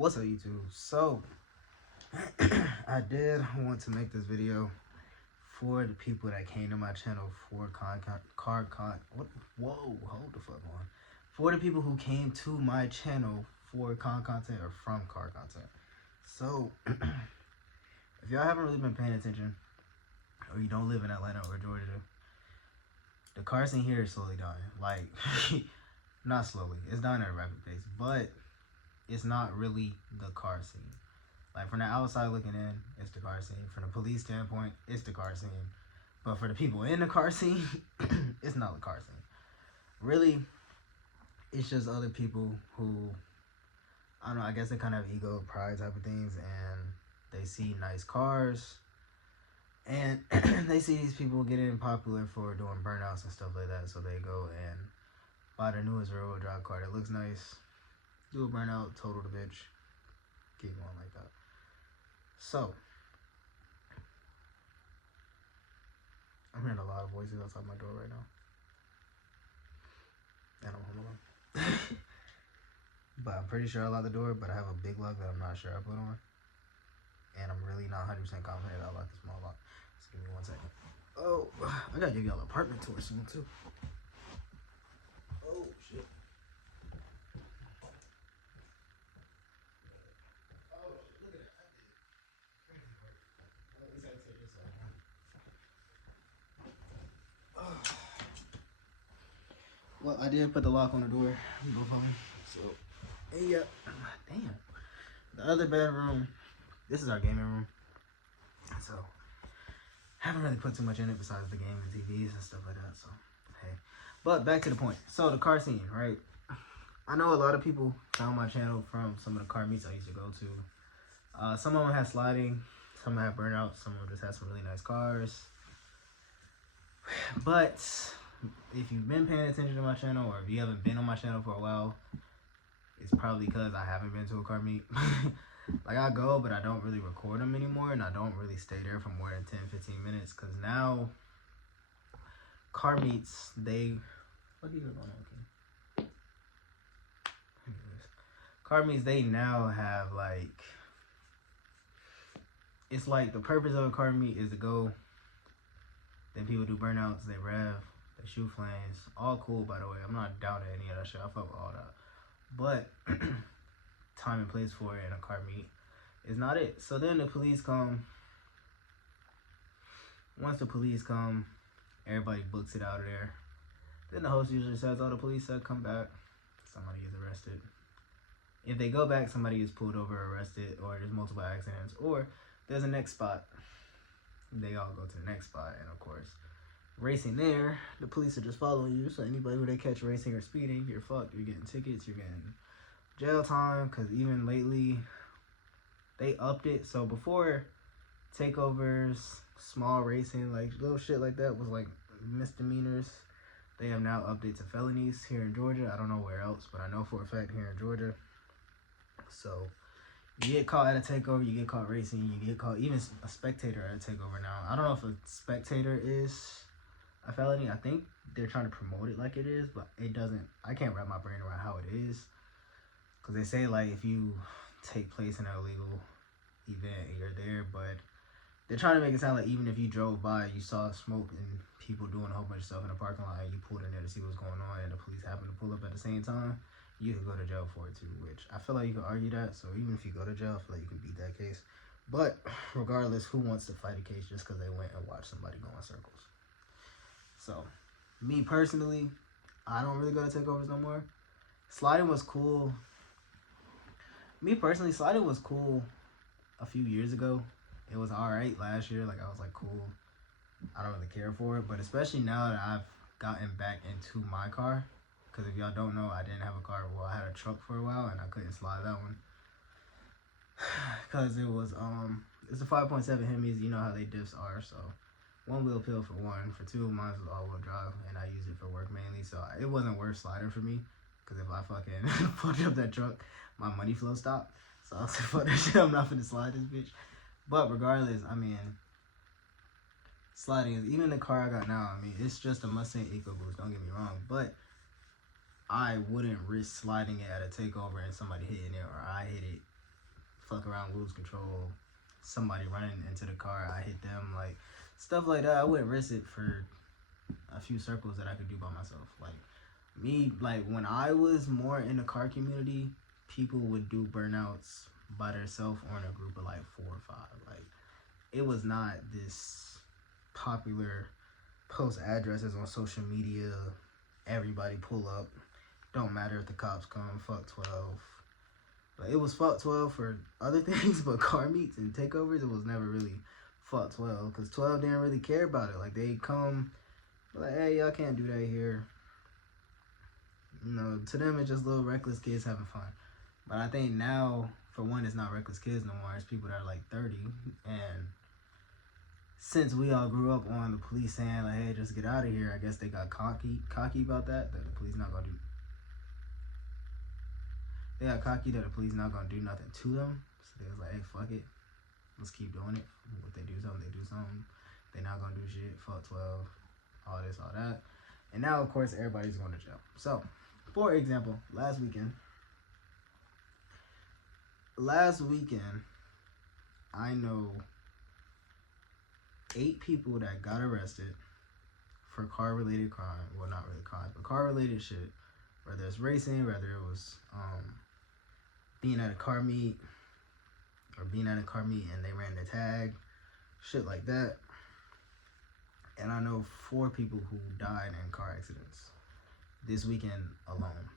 What's up, YouTube? So I did want to make this video for the people that came to my channel for hold the fuck on. For the people who came to my channel for content or from car content. So if y'all haven't really been paying attention, or you don't live in Atlanta or Georgia, the car scene here is slowly dying. Like, not slowly, it's dying at a rapid pace, but it's not really the car scene. Like, from the outside looking in, it's the car scene. From the police standpoint, it's the car scene. But for the people in the car scene, it's not the car scene. Really, it's just other people who, I don't know, I guess they kind of have ego, pride type of things, and they see nice cars, and they see these people getting popular for doing burnouts and stuff like that, so they go and buy the newest rear-wheel drive car that looks nice, do a burnout, total the bitch, keep going like that. So, I'm hearing a lot of voices outside my door right now. And I'm home alone. But I'm pretty sure I locked the door, but I have a big lock that I'm not sure I put on. And I'm really not 100% confident I locked the small lock. Just give me 1 second. Oh, I gotta give y'all an apartment tour soon too. Oh, shit. Well, I did put the lock on the door. So, and yeah, damn. The other bedroom, this is our gaming room. So, haven't really put too much in it besides the game and TVs and stuff like that. So, hey. But back to the point. So, the car scene, right? I know a lot of people found my channel from some of the car meets I used to go to. Some of them have sliding, some have burnouts, some of them just have some really nice cars. But if you've been paying attention to my channel, or if you haven't been on my channel for a while, it's probably because I haven't been to a car meet. Like, I go, but I don't really record them anymore, and I don't really stay there for more than 10-15 minutes, because now car meets, they, what are you going on, okay? Car meets, they now have, like, it's like the purpose of a car meet is to go, then people do burnouts, they rev, they shoot flames, all cool, by the way. I'm not down to any of that shit, I fuck with all that. But time and place for it in a car meet is not it. So then the police come. Once the police come, everybody books it out of there. Then the host usually says, oh, the police said come back. Somebody gets arrested. If they go back, somebody gets pulled over, arrested, or there's multiple accidents, or there's a next spot. They all go to the next spot, and of course, racing there, the police are just following you. So anybody who they catch racing or speeding, you're fucked. You're getting tickets, you're getting jail time, because even lately, they upped it. So before, takeovers, small racing, like little shit like that was like misdemeanors. They have now upped it to felonies here in Georgia. I don't know where else, but I know for a fact here in Georgia. So you get caught at a takeover, you get caught racing, you get caught even a spectator at a takeover now. I don't know if a spectator is a felony. I think they're trying to promote it like it is, but it doesn't. I can't wrap my brain around how it is, because they say like if you take place in an illegal event and you're there, but they're trying to make it sound like even if you drove by, you saw smoke and people doing a whole bunch of stuff in the parking lot, and you pulled in there to see what's going on, and the police happen to pull up at the same time, you could go to jail for it too, which I feel like you can argue that. So even if you go to jail, I feel like you can beat that case. But regardless, who wants to fight a case just because they went and watched somebody go in circles? So me personally, I don't really go to takeovers no more. Sliding was cool. Me personally, sliding was cool a few years ago. It was alright last year. Like, I was like, cool. I don't really care for it. But especially now that I've gotten back into my car. Because if y'all don't know, I didn't have a car. Well, I had a truck for a while, and I couldn't slide that one. Because it was, it's a 5.7 Hemis. You know how they diffs are. So, one wheel pill for one. For two, mine was all-wheel drive, and I used it for work mainly. So, it wasn't worth sliding for me. Because if I fucking fucked up that truck, my money flow stopped. So, I was like, fuck that shit. I'm not finna slide this bitch. But regardless, I mean, sliding is, even the car I got now, I mean, it's just a Mustang EcoBoost, don't get me wrong, but I wouldn't risk sliding it at a takeover and somebody hitting it, or I hit it fuck around, lose control, somebody running into the car, I hit them, like stuff like that. I wouldn't risk it for a few circles that I could do by myself. Like me, like when I was more in the car community, people would do burnouts by themselves or in a group of like 4 or 5. Like it was not this popular post addresses on social media, everybody pull up, don't matter if the cops come, fuck 12. Like it was fuck 12 for other things, but car meets and takeovers, it was never really fuck 12, because 12 didn't really care about it. Like they come like, hey, y'all can't do that here. You know, to them it's just little reckless kids having fun. But I think now, for one, it's not reckless kids no more. It's people that are like 30. And since we all grew up on the police saying like, hey, just get out of here, I guess they got cocky about that the police not gonna do. They got cocky that the police not gonna do nothing to them. So they was like, hey, fuck it, let's keep doing it. If they do something, they do something. They not gonna do shit. Fuck 12. All this, all that. And now, of course, everybody's going to jail. So, for example, last weekend, I know 8 people that got arrested for car-related crime. Well, not really crime, but car-related shit. Whether it's racing, whether it was being at a car meet, or being at a car meet and they ran the tag, shit like that. And I know 4 people who died in car accidents this weekend alone.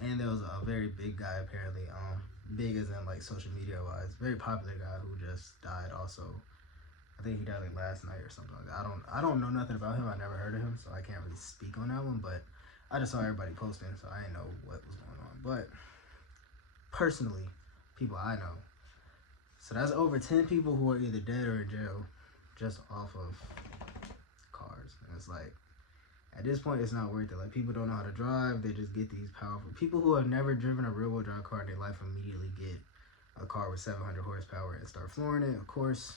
And there was a very big guy, apparently, big as in like social media wise, very popular guy who just died also. I think he died like last night or something like that. I don't know nothing about him. I never heard of him, so I can't really speak on that one. But I just saw everybody posting, so I didn't know what was going on. But personally, people I know. So that's over 10 people who are either dead or in jail just off of cars. And it's like, at this point, it's not worth it. Like, people don't know how to drive. They just get these powerful people who have never driven a real-wheel drive car in their life immediately get a car with 700 horsepower and start flooring it. Of course,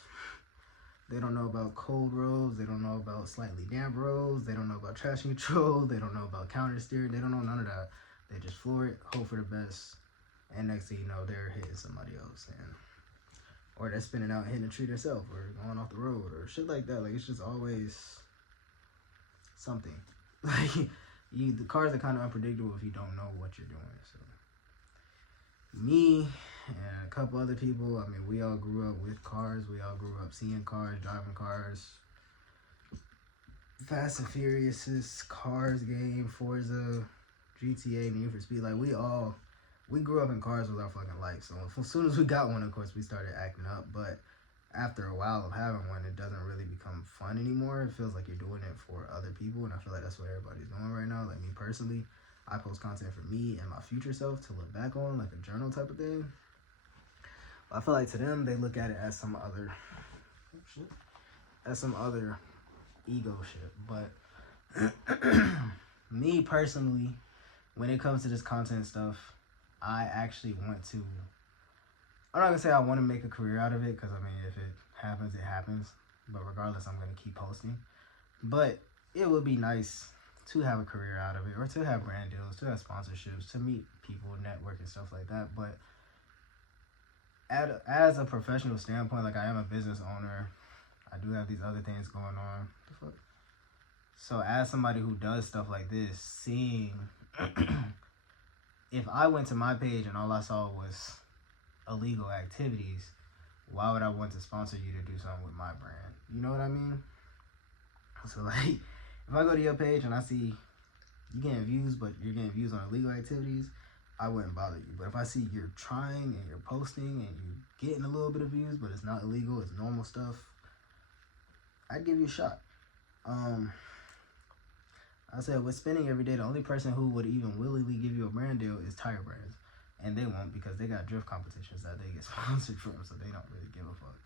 they don't know about cold roads. They don't know about slightly damp roads. They don't know about traction control. They don't know about counter steer. They don't know none of that. They just floor it, hope for the best, and next thing you know, they're hitting somebody else. Or they're spinning out and hitting a tree themselves, or going off the road, or shit like that. Like, it's just always something. Like, the cars are kind of unpredictable if you don't know what you're doing. So, me and a couple other people, I mean, we all grew up with cars. We all grew up seeing cars, driving cars. Fast and Furious, Cars game, Forza, GTA, Need for Speed. Like, we grew up in cars with our fucking life. So as soon as we got one, of course, we started acting up. But after a while of having one, it doesn't really become fun anymore. It feels like you're doing it for other people, and I feel like that's what everybody's doing right now. Like me personally, I post content for me and my future self to look back on, like a journal type of thing. But I feel like to them, they look at it as some other ego shit. But me personally, when it comes to this content stuff, I actually want to, I'm not going to say I want to make a career out of it, because, I mean, if it happens, it happens. But regardless, I'm going to keep posting. But it would be nice to have a career out of it, or to have brand deals, to have sponsorships, to meet people, network, and stuff like that. But as a professional standpoint, like, I am a business owner. I do have these other things going on. What the fuck? So as somebody who does stuff like this, seeing... if I went to my page and all I saw was illegal activities, why would I want to sponsor you to do something with my brand? You know what I mean? So, like, if I go to your page and I see you getting views, but you're getting views on illegal activities, I wouldn't bother you. But if I see you're trying and you're posting and you're getting a little bit of views, but it's not illegal, it's normal stuff, I'd give you a shot. I said, with spending every day, the only person who would even willingly give you a brand deal is tire brands. And they won't, because they got drift competitions that they get sponsored from, so they don't really give a fuck.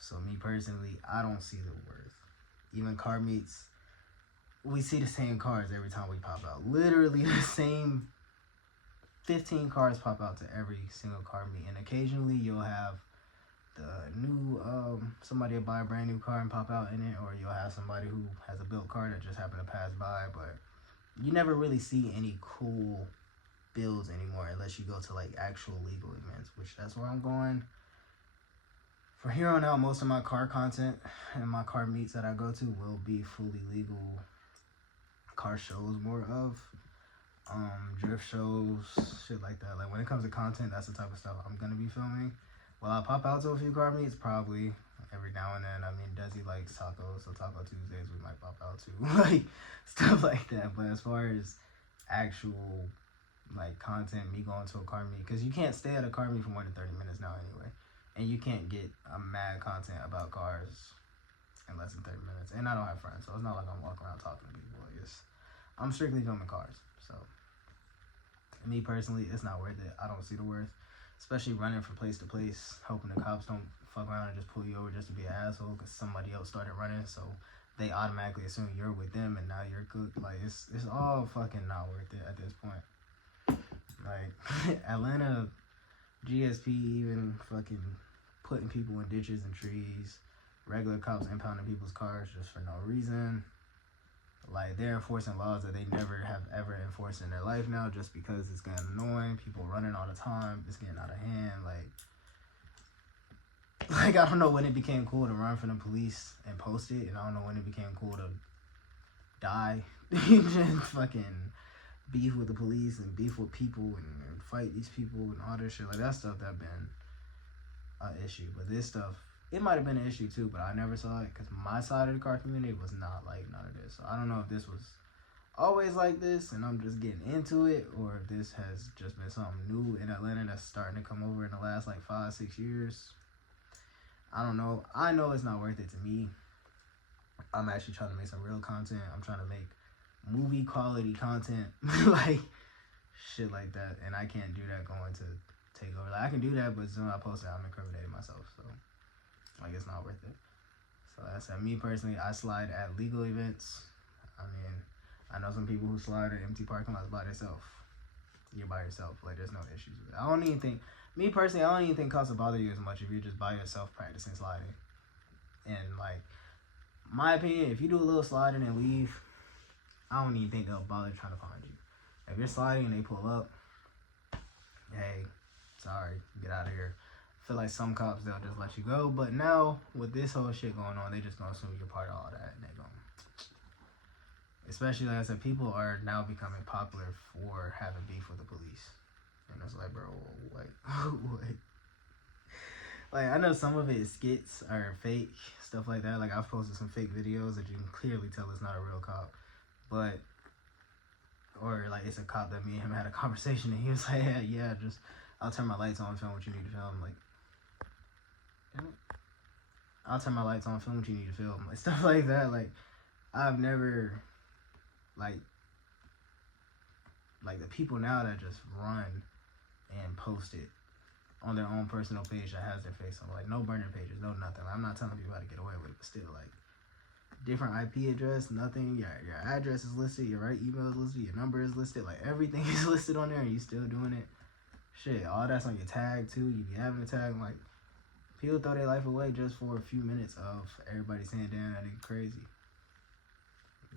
So me personally, I don't see the worth. Even car meets, we see the same cars every time we pop out. Literally the same 15 cars pop out to every single car meet. And occasionally you'll have the new, somebody will buy a brand new car and pop out in it, or you'll have somebody who has a built car that just happened to pass by. But you never really see any cool builds anymore unless you go to like actual legal events, which that's where I'm going. From here on out, most of my car content and my car meets that I go to will be fully legal car shows, more of drift shows, shit like that. Like when it comes to content, that's the type of stuff I'm gonna be filming. Will I pop out to a few car meets? Probably every now and then. I mean, Desi likes tacos, so Taco Tuesdays we might pop out to, like stuff like that. But as far as actual like content, me going to a car meet, because you can't stay at a car meet for more than 30 minutes now anyway, and you can't get a mad content about cars in less than 30 minutes. And I don't have friends, so it's not like I'm walking around talking to people. Like I'm strictly filming cars. So me personally, it's not worth it. I don't see the worth, especially running from place to place, hoping the cops don't fuck around and just pull you over just to be an asshole because somebody else started running, so they automatically assume you're with them and now you're cooked. Like it's all fucking not worth it at this point. Like Atlanta GSP even fucking putting people in ditches and trees, regular cops impounding people's cars just for no reason. Like they're enforcing laws that they never have ever enforced in their life now, just because it's getting annoying. People running all the time, it's getting out of hand. Like I don't know when it became cool to run from the police and post it, and I don't know when it became cool to die and fucking beef with the police and beef with people and fight these people and all this shit. Like that stuff that been an issue, but this stuff, it might have been an issue too, but I never saw it because my side of the car community was not like none of this. So I don't know if this was always like this and I'm just getting into it, or if this has just been something new in Atlanta that's starting to come over in the last like 5-6 years. I don't know. I know it's not worth it to me. I'm actually trying to make some real content. I'm trying to make movie quality content, like shit like that, and I can't do that going to take over. Like I can do that, but as soon as I post it, I'm incriminating myself. So like it's not worth it. So that's that. Me personally, I slide at legal events. I mean, I know some people who slide at empty parking lots by themselves. You're by yourself. Like there's no issues with it. I don't even think, me personally, I don't even think cops will bother you as much if you're just by yourself practicing sliding. And like, my opinion, if you do a little sliding and leave, I don't even think they'll bother trying to find you. If you're sliding and they pull up, hey, sorry, get out of here. I feel like some cops, they'll just let you go. But now, with this whole shit going on, they just gonna assume you're part of all that. And they gonna, especially like I said, people are now becoming popular for having beef with the police. And it's like, bro, what? What? Like, I know some of it is skits or fake, stuff like that. Like, I've posted some fake videos that you can clearly tell it's not a real cop. But, or like, it's a cop that me and him had a conversation and he was like, yeah, just, I'll turn my lights on, film what you need to film. Like, damn it. I'll turn my lights on, film what you need to film. Like, stuff like that. Like, I've never, like the people now that just run and post it on their own personal page that has their face on, like no burner pages, no nothing. I'm not telling people how to get away with it, but still, like, different IP address, nothing, your address is listed, your right email is listed, your number is listed, like everything is listed on there and you still doing it. Shit, all that's on your tag too. You be having a tag. Like, people throw their life away just for a few minutes of everybody saying, damn, that nigga crazy.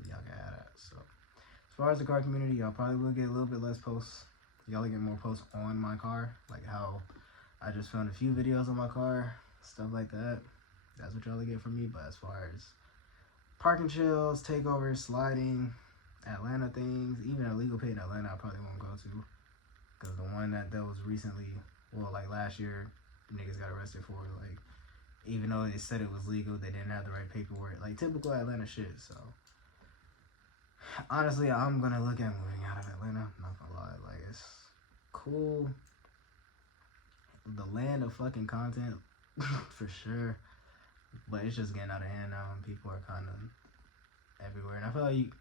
Y'all can have that. So as far as the car community, y'all probably will get a little bit less posts. Y'all will get more posts on my car, like how I just filmed a few videos on my car, stuff like that. That's what y'all will get from me. But as far as parking chills, takeovers, sliding, Atlanta things, even a legal pit in Atlanta, I probably won't go to. Because the one that was recently, well, like last year, niggas got arrested for, like, even though they said it was legal, they didn't have the right paperwork. Like, typical Atlanta shit. So honestly, I'm gonna look at moving out of Atlanta. I'm not gonna lie. Like, it's cool. The land of fucking content, for sure. But it's just getting out of hand now, and people are kind of everywhere. And I feel like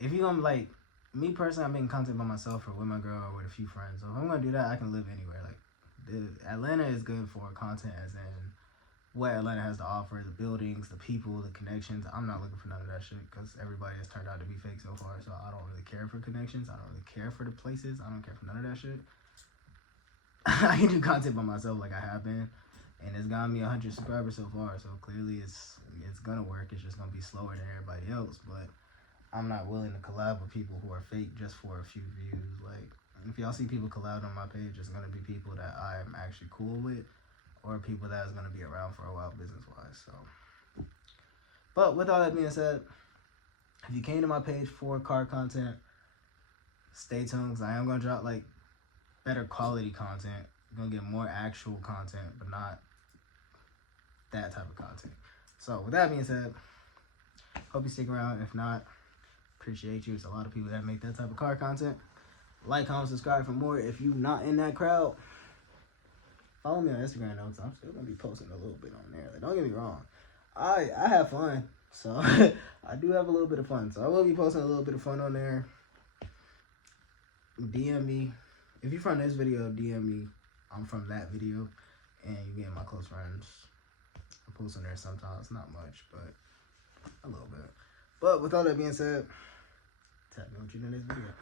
if you gonna, like, me personally, I'm making content by myself or with my girl or with a few friends. So if I'm gonna do that, I can live anywhere. Like, Atlanta is good for content, as in what Atlanta has to offer, the buildings, the people, the connections. I'm not looking for none of that shit because everybody has turned out to be fake so far. So I don't really care for connections. I don't really care for the places. I don't care for none of that shit. I can do content by myself like I have been, and it's gotten me 100 subscribers so far. So clearly it's gonna work. It's just gonna be slower than everybody else. But I'm not willing to collab with people who are fake just for a few views. Like, If y'all see people collab on my page, it's gonna be people that I'm actually cool with, or people that's gonna be around for a while business wise. So, but with all that being said, if you came to my page for car content, stay tuned, because I am gonna drop like better quality content. You're gonna get more actual content, but not that type of content. So with that being said, hope you stick around. If not, appreciate you. It's a lot of people that make that type of car content. Like, comment, subscribe for more. If you not in that crowd, follow me on Instagram though, because I'm still gonna be posting a little bit on there. Like, don't get me wrong, I have fun, so I do have a little bit of fun. So I will be posting a little bit of fun on there. DM me if you're from this video. DM me. I'm from that video, and you get my close friends. I post on there sometimes, not much, but a little bit. But with all that being said, tell me what you do in this video.